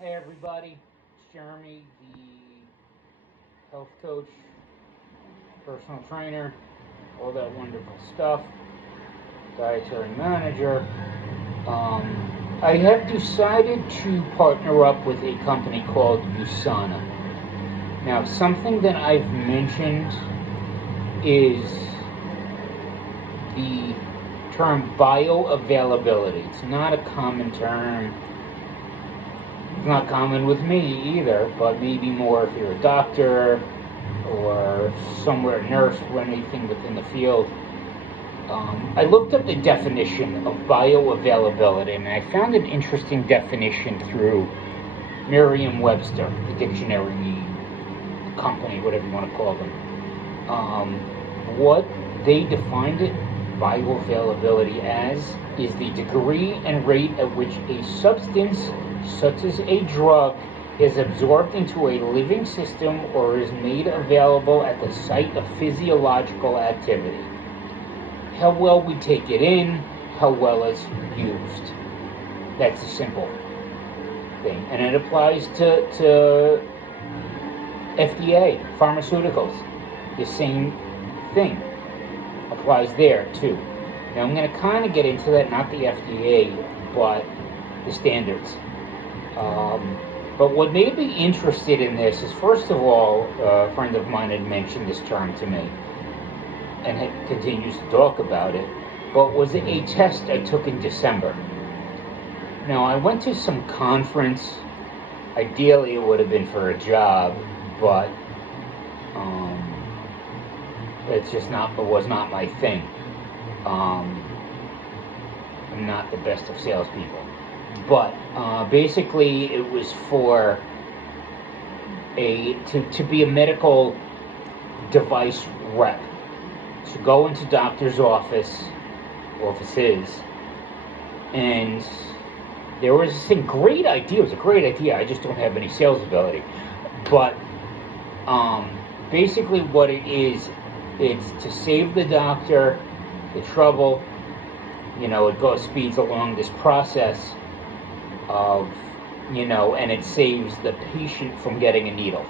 Hey everybody, it's Jeremy, the health coach, personal trainer, all that wonderful stuff, dietary manager. I have decided to partner up with a company called Usana. Now, something that I've mentioned is the term bioavailability. It's not a common term. It's not common with me either, but maybe more if you're a doctor or somewhere a nurse or anything within the field. I looked up the definition of bioavailability, and I found an interesting definition through Merriam-Webster, the dictionary company, whatever you want to call them. What they defined it, bioavailability, as is the degree and rate at which a substance, such as a drug, is absorbed into a living system or is made available at the site of physiological activity. How well we take it in, how well it's used. That's a simple thing. And it applies to FDA, pharmaceuticals. The same thing applies there too. Now I'm going to kind of get into that, not the FDA, but the standards. But what made me interested in this is, first of all, a friend of mine had mentioned this term to me and continues to talk about it, but was a test I took in December. Now, I went to some conference. Ideally, it would have been for a job, but it was not my thing. I'm not the best of salespeople. But basically, it was for to be a medical device rep. To go into doctor's offices, and there was this great idea. It was a great idea. I just don't have any sales ability. But basically, what it is, it's to save the doctor the trouble. It speeds along this process of, and it saves the patient from getting a needle.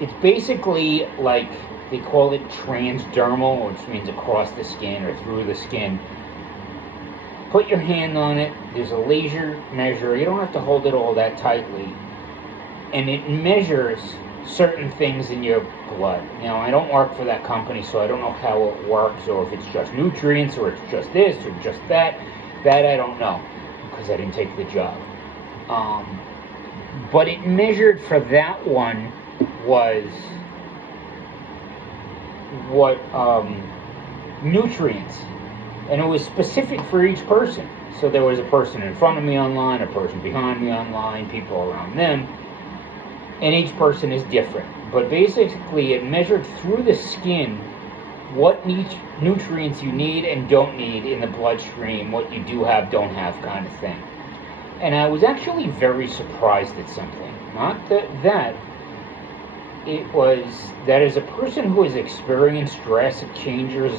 It's basically like, they call it transdermal, which means across the skin or through the skin. Put your hand on it. There's a laser measure. You don't have to hold it all that tightly. And it measures certain things in your blood. Now, I don't work for that company, so I don't know how it works, or if it's just nutrients, or it's just this, or just that. That I don't know, because I didn't take the job. But it measured for that one was what nutrients, and it was specific for each person. So there was a person in front of me online, a person behind me online, people around them, and each person is different. But basically, it measured through the skin what nutrients you need and don't need in the bloodstream, what you do have, don't have, kind of thing. And I was actually very surprised at something. Not that it was that as a person who has experienced drastic changes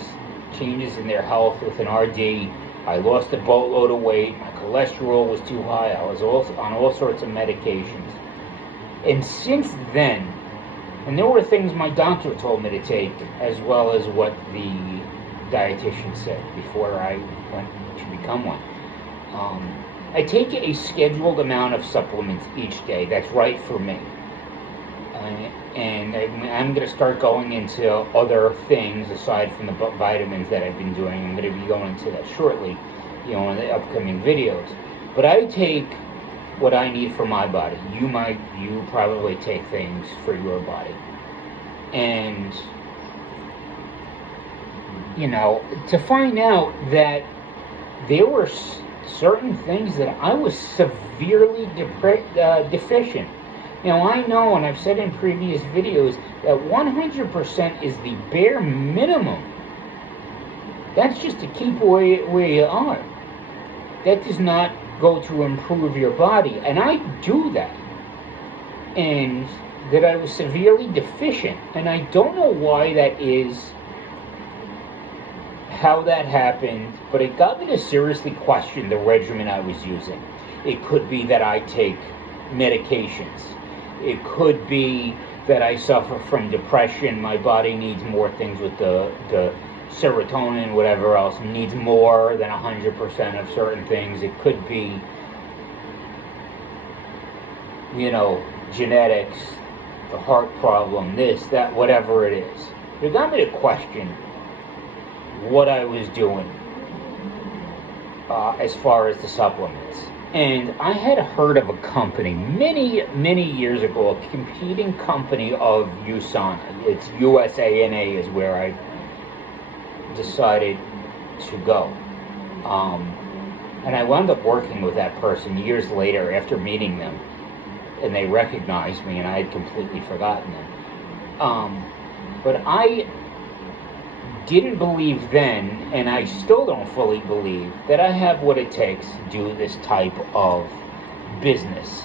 in their health with an RD, I lost a boatload of weight, my cholesterol was too high, I was also on all sorts of medications. And since then, and there were things my doctor told me to take, as well as what the dietitian said before I went to become one. I take a scheduled amount of supplements each day. That's right for me. And I'm going to start going into other things aside from the vitamins that I've been doing. I'm going to be going into that shortly, in the upcoming videos. But I take what I need for my body. You probably take things for your body. And, to find out that there were certain things that I was severely deficient. I know, and I've said in previous videos, that 100% is the bare minimum. That's just to keep where you are. That does not go to improve your body. And I do that. And that I was severely deficient. And I don't know why that is how that happened, but it got me to seriously question the regimen I was using. It could be that I take medications. It could be that I suffer from depression. My body needs more things with the serotonin, whatever else, needs more than 100% of certain things. It could be, genetics, the heart problem, this, that, whatever it is. It got me to question what I was doing as far as the supplements. And I had heard of a company many, many years ago, a competing company of Usana. It's USANA is where I decided to go. And I wound up working with that person years later after meeting them. And they recognized me, and I had completely forgotten them. But I didn't believe then, and I still don't fully believe, that I have what it takes to do this type of business.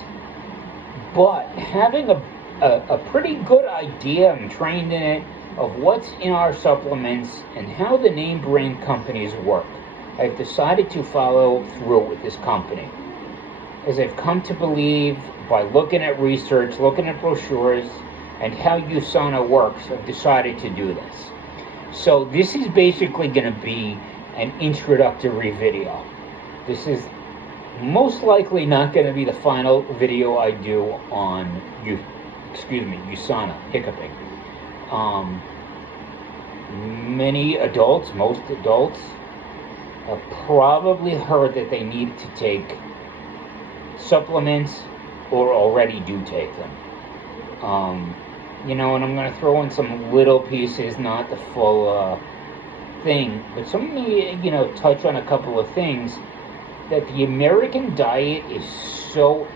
But having a pretty good idea, I'm trained in it, of what's in our supplements and how the name brand companies work, I've decided to follow through with this company. As I've come to believe by looking at research, looking at brochures, and how Usana works, I've decided to do this. So this is basically going to be an introductory video. This is most likely not going to be the final video I do on Usana, hiccuping. Most adults, have probably heard that they need to take supplements or already do take them. And I'm going to throw in some little pieces, not the full thing, but some of me, touch on a couple of things. That the American diet is so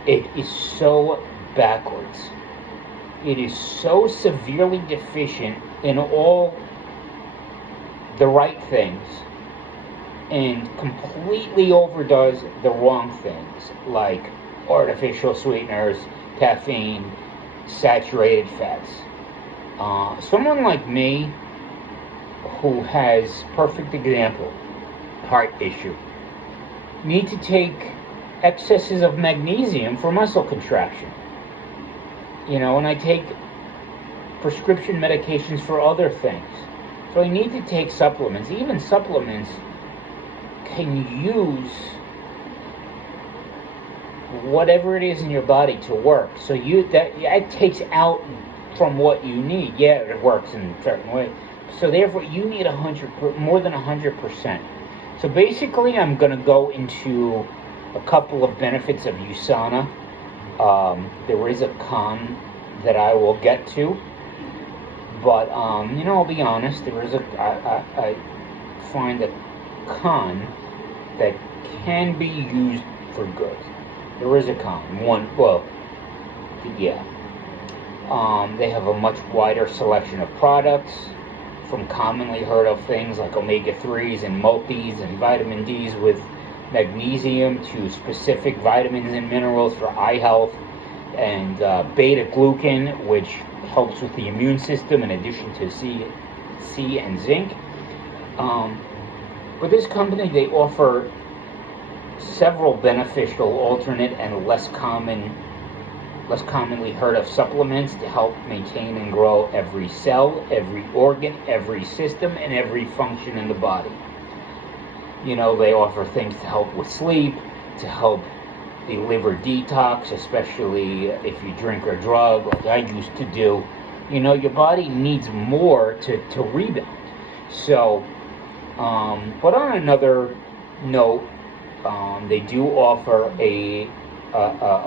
backwards. It is so severely deficient in all the right things and completely overdoes the wrong things, like artificial sweeteners, caffeine, saturated fats. Someone like me, who has, perfect example, heart issue, need to take excesses of magnesium for muscle contraction. And I take prescription medications for other things. So I need to take supplements. Even supplements can use whatever it is in your body to work. So that takes out from what you need. Yeah, it works in a certain way. So therefore, you need more than 100%. So basically, I'm going to go into a couple of benefits of Usana. There is a con that I will get to, but I'll be honest. I find a con that can be used for good. There is a con. They have a much wider selection of products, from commonly heard of things like omega-3s and multis and vitamin Ds with magnesium, to specific vitamins and minerals for eye health, and beta-glucan, which helps with the immune system in addition to C and zinc. But this company, they offer several beneficial alternate and less commonly heard of supplements to help maintain and grow every cell, every organ, every system, and every function in the body. They offer things to help with sleep, to help the liver detox, especially if you drink or drug, like I used to do. Your body needs more to rebound. So, but on another note, they do offer a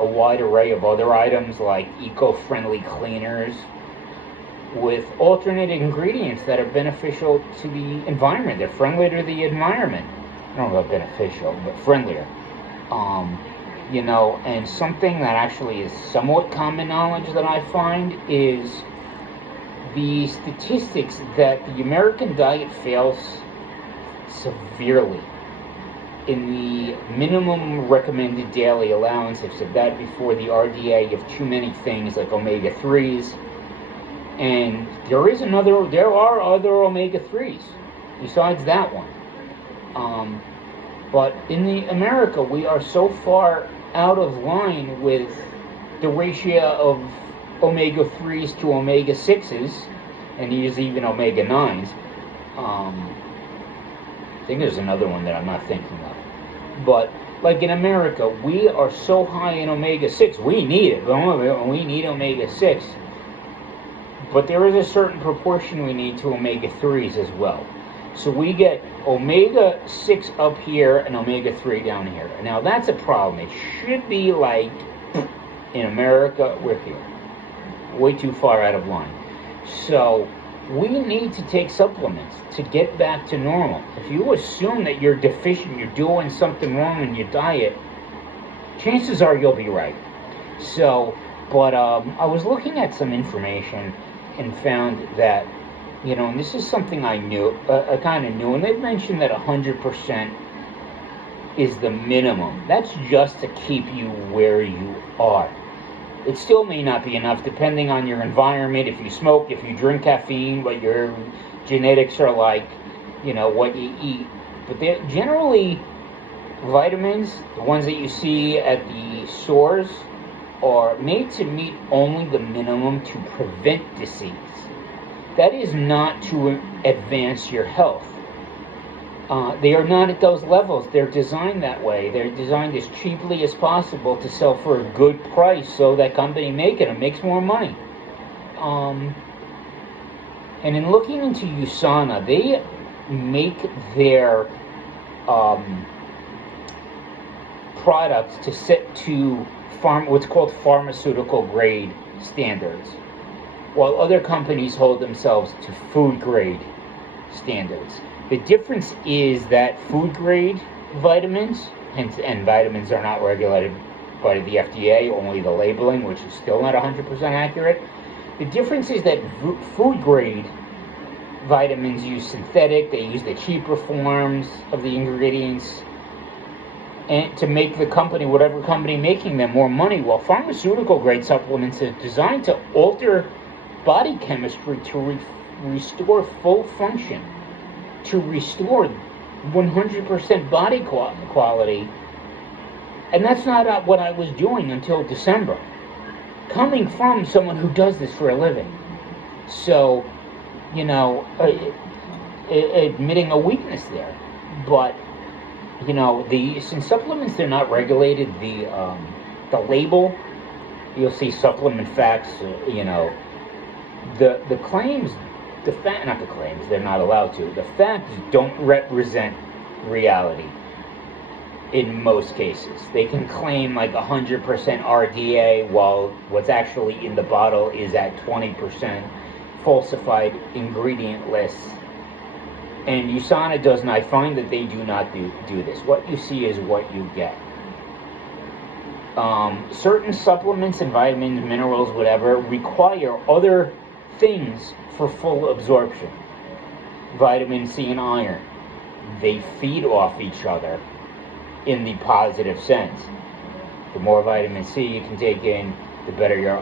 wide array of other items like eco-friendly cleaners with alternate ingredients that are beneficial to the environment. They're friendlier to the environment. I don't know about beneficial, but friendlier. And something that actually is somewhat common knowledge that I find is the statistics that the American diet fails severely in the minimum recommended daily allowance. I've said that before, the RDA, of too many things like omega-3s. And there are other omega-3s besides that one. But in the America, we are so far out of line with the ratio of omega-3s to omega-6s, and use even omega-9s. I think there's another one that I'm not thinking of. But like in America, we are so high in omega-6. We need it. We need omega-6. But there is a certain proportion we need to omega-3s as well. So we get omega-6 up here and omega-3 down here. Now that's a problem. It should be like, in America, we're here. Way too far out of line. So we need to take supplements to get back to normal. If you assume that you're deficient, you're doing something wrong in your diet, chances are you'll be right. So, but I was looking at some information and found that, and this is something I knew, I kind of knew, and they've mentioned that 100% is the minimum. That's just to keep you where you are. It still may not be enough depending on your environment, if you smoke, if you drink caffeine, what your genetics are like, what you eat. But generally, vitamins, the ones that you see at the stores, are made to meet only the minimum to prevent disease. That is not to advance your health. They are not at those levels. They're designed that way. They're designed as cheaply as possible to sell for a good price so that company making them makes more money. And in looking into Usana, they make their products to set to what's called pharmaceutical grade standards, while other companies hold themselves to food grade standards. The difference is that food grade vitamins, and vitamins are not regulated by the FDA, only the labeling, which is still not 100% accurate. The difference is that food grade vitamins use synthetic, they use the cheaper forms of the ingredients, and to make the company, whatever company making them, more money, while pharmaceutical grade supplements are designed to alter body chemistry to restore full function, to restore 100% body quality. And that's not what I was doing until December, coming from someone who does this for a living. So, admitting a weakness there. But since supplements, they're not regulated, the label, you'll see supplement facts, the claims, not the claims, they're not allowed to. The facts don't represent reality in most cases. They can claim like 100% RDA, while what's actually in the bottle is at 20% falsified ingredient lists. And Usana doesn't. I find that they do not do this. What you see is what you get. Certain supplements and vitamins, minerals, whatever, require other things for full absorption. Vitamin C and iron, they feed off each other in the positive sense. The more vitamin C you can take in, the better your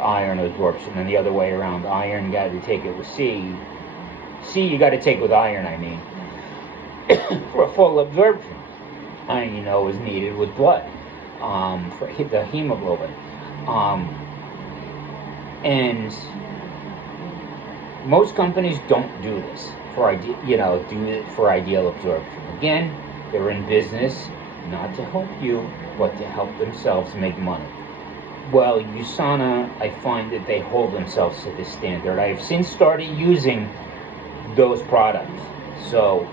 iron absorption, and the other way around. Iron, you got to take it with C. C, you got to take with iron, for a full absorption. Iron, is needed with blood, for the hemoglobin. And most companies don't do this for ideal absorption. Again, they're in business not to help you, but to help themselves make money. Well, Usana, I find that they hold themselves to this standard. I have since started using those products, so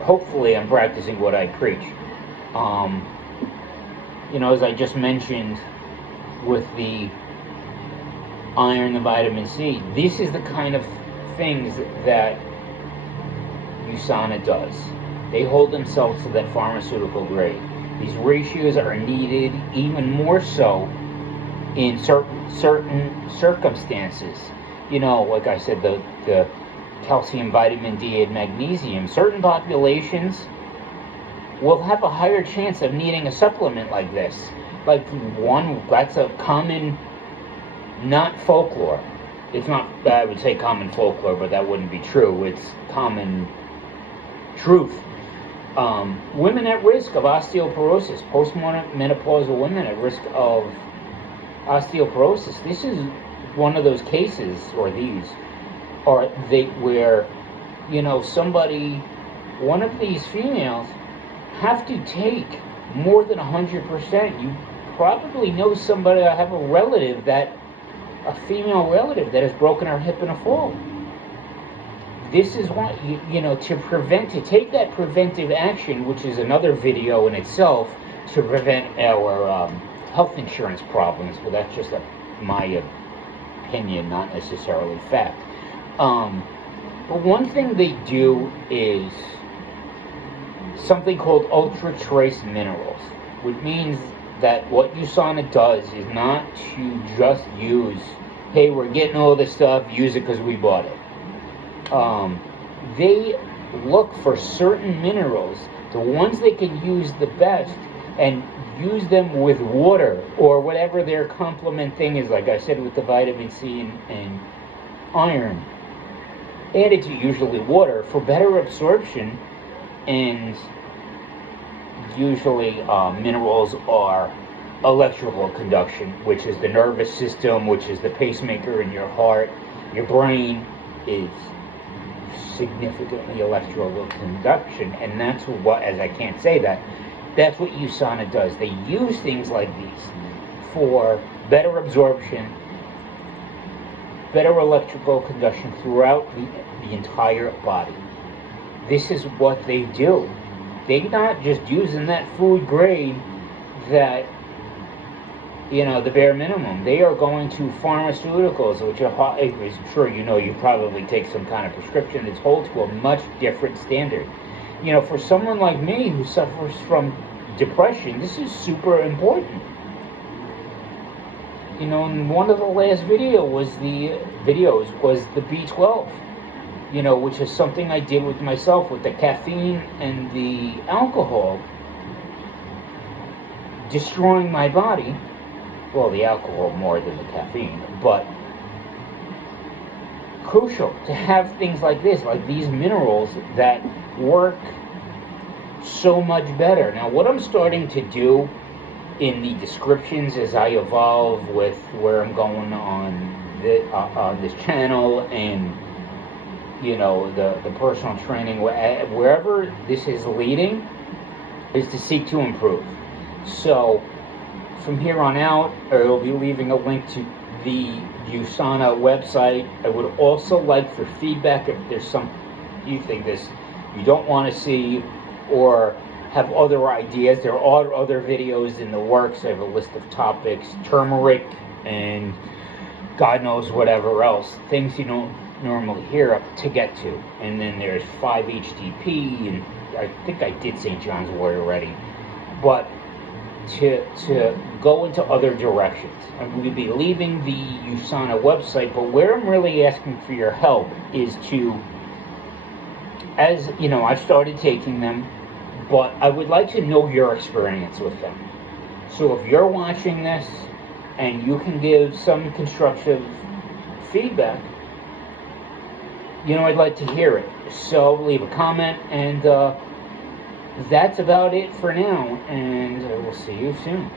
hopefully I'm practicing what I preach. As I just mentioned with the iron and vitamin C, this is the kind of things that Usana does. They hold themselves to that pharmaceutical grade. These ratios are needed even more so in certain circumstances. Like I said, the calcium, vitamin D, and magnesium, certain populations will have a higher chance of needing a supplement like this. Like that's a common, not folklore. It's not, I would say common folklore, but that wouldn't be true. It's common truth. Women at risk of osteoporosis, postmenopausal women at risk of osteoporosis. This is one of those cases, or these are they where one of these females have to take more than 100%. You probably know somebody. I have a female relative that has broken her hip in a fall. This is why, to take that preventive action, which is another video in itself, to prevent our health insurance problems, but that's just my opinion, not necessarily fact. But one thing they do is something called ultra trace minerals, which means that what Usana does is not to just use, hey, we're getting all this stuff, use it because we bought it. They look for certain minerals, the ones they can use the best, and use them with water or whatever their complement thing is, like I said with the vitamin C and iron. Added to usually water for better absorption, and usually minerals are electrical conduction, which is the nervous system, which is the pacemaker in your heart. Your brain is significantly electrical conduction, and that's what, as I can't say that, that's what Usana does. They use things like these for better absorption, better electrical conduction throughout the entire body. This is what they do. They're not just using that food grade that, the bare minimum. They are going to pharmaceuticals, which I'm sure you probably take some kind of prescription that's held to a much different standard. For someone like me who suffers from depression, this is super important. And one of the last videos was the B12, which is something I did with myself with the caffeine and the alcohol destroying my body. Well, the alcohol more than the caffeine, but crucial to have things like this, like these minerals that work so much better. Now, what I'm starting to do in the descriptions as I evolve with where I'm going on this channel and the personal training, wherever this is leading, is to seek to improve. So from here on out, I will be leaving a link to the Usana website. I would also like for feedback if there's some you think you don't want to see or have other ideas. There are other videos in the works. I have a list of topics, turmeric and God knows whatever else, things you don't normally hear to get to. And then there's 5-HTP, and I think I did St. John's wort already. But to go into other directions. I'm going to be leaving the Usana website, but where I'm really asking for your help is I've started taking them, but I would like to know your experience with them. So if you're watching this and you can give some constructive feedback, I'd like to hear it. So leave a comment, and that's about it for now, and I will see you soon.